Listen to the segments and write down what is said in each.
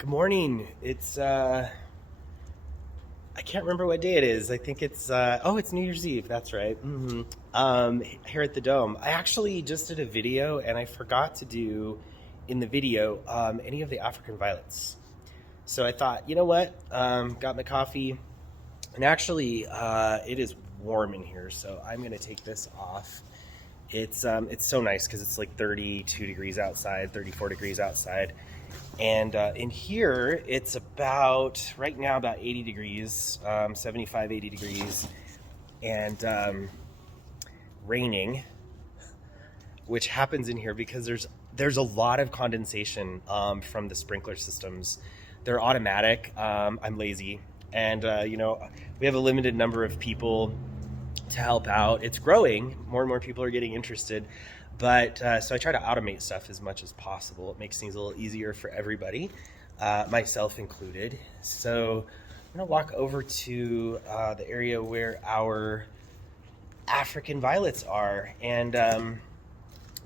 Good morning. I can't remember what day it is. I think it's New Year's Eve. That's right. Here at the Dome. I actually just did a video and I forgot to do in the video any of the African violets. So I thought, you know what? Got my coffee and actually it is warm in here. So I'm going to take this off. It's so nice because it's like 32 degrees outside, 34 degrees outside. And in here, it's right now, about 80 degrees, 75, 80 degrees, and raining, which happens in here because there's a lot of condensation from the sprinkler systems. They're automatic. I'm lazy, and we have a limited number of people to help out. It's growing. More and more people are getting interested. But so I try to automate stuff as much as possible. It makes things a little easier for everybody, myself included. So I'm gonna walk over to the area where our African violets are. And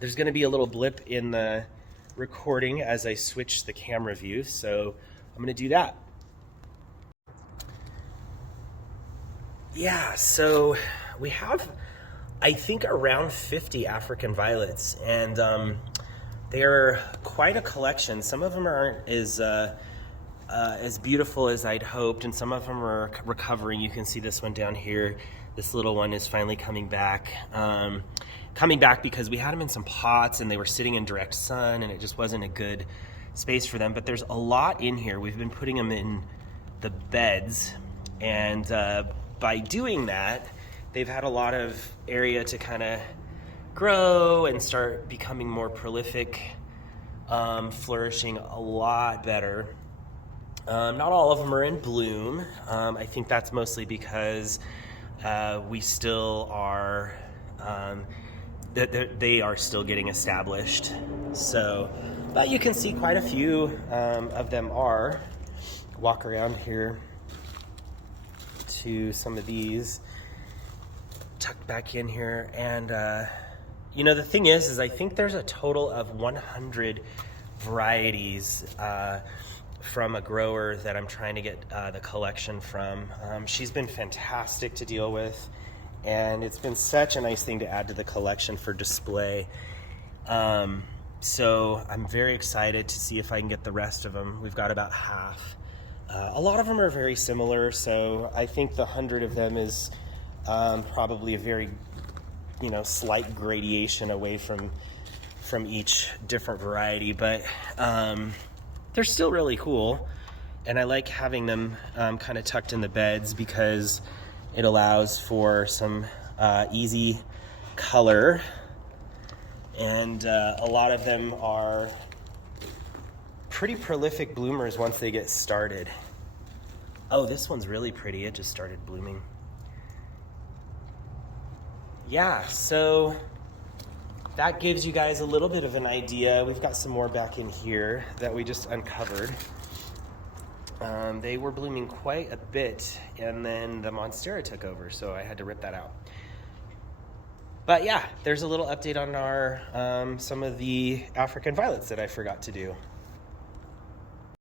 there's gonna be a little blip in the recording as I switch the camera view. So I'm gonna do that. Yeah, so we have, I think, around 50 African violets, and they're quite a collection. Some of them aren't as beautiful as I'd hoped, and some of them are recovering. You can see this one down here. This little one is finally coming back. Coming back because we had them in some pots and they were sitting in direct sun and it just wasn't a good space for them. But there's a lot in here. We've been putting them in the beds, and by doing that, they've had a lot of area to kind of grow and start becoming more prolific, flourishing a lot better. Not all of them are in bloom. I think that's mostly because we still are, they are still getting established. So, but you can see quite a few of them are. Walk around here to some of these tucked back in here, and the thing is I think there's a total of 100 varieties from a grower that I'm trying to get the collection from. She's been fantastic to deal with, and it's been such a nice thing to add to the collection for display. So I'm very excited to see if I can get the rest of them. We've got about half. A lot of them are very similar, so I think the 100 of them is probably a very, slight gradation away from each different variety, but they're still really cool, and I like having them kind of tucked in the beds because it allows for some easy color, and a lot of them are pretty prolific bloomers once they get started. Oh, this one's really pretty. It just started blooming. Yeah, so that gives you guys a little bit of an idea. We've got some more back in here that we just uncovered. They were blooming quite a bit, and then the Monstera took over, so I had to rip that out. But yeah, there's a little update on our some of the African violets that I forgot to do.